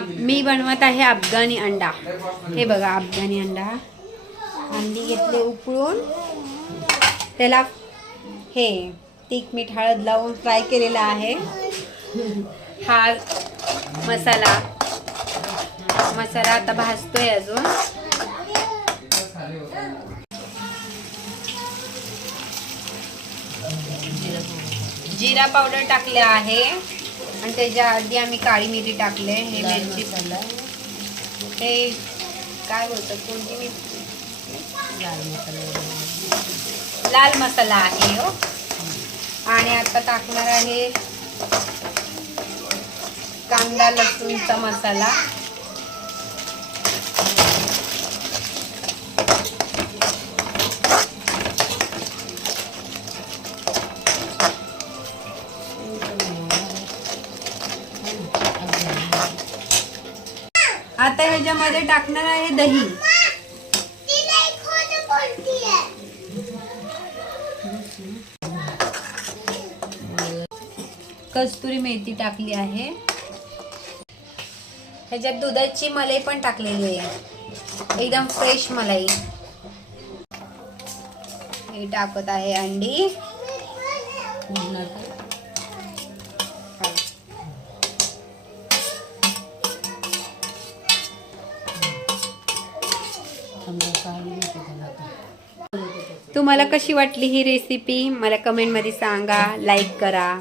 मी बनवत आहे अफगाणी अंडा। हे बघा अफगाणी अंडा, अंडी घेतले उकळून, त्याला हे तीख मीठ हळद लावून फ्राय केलेला आहे। हा मसाला आता भाजतोय अजून। जिरा पावडर टाकले आहे आणि त्याच्या आधी आम्ही काळी मिरी टाकले। हे मिरची हे काय बोलतात कोणती मिरची, लाल मसाला आहे हो। आणि आता टाकणार आहे कांदा लसूणचा मसाला। आता ह्याच्यामध्ये टाकणार आहे दही। कस्तुरी मेथी टाकली आहे। ह्याच्यात दुधाची मलाई पण टाकलेली आहे, एकदम फ्रेश मलाई। हे टाकत आहे अंडी। तुम्हाला कशी वाटली ही रेसिपी मला कमेंट मध्ये सांगा, लाईक करा।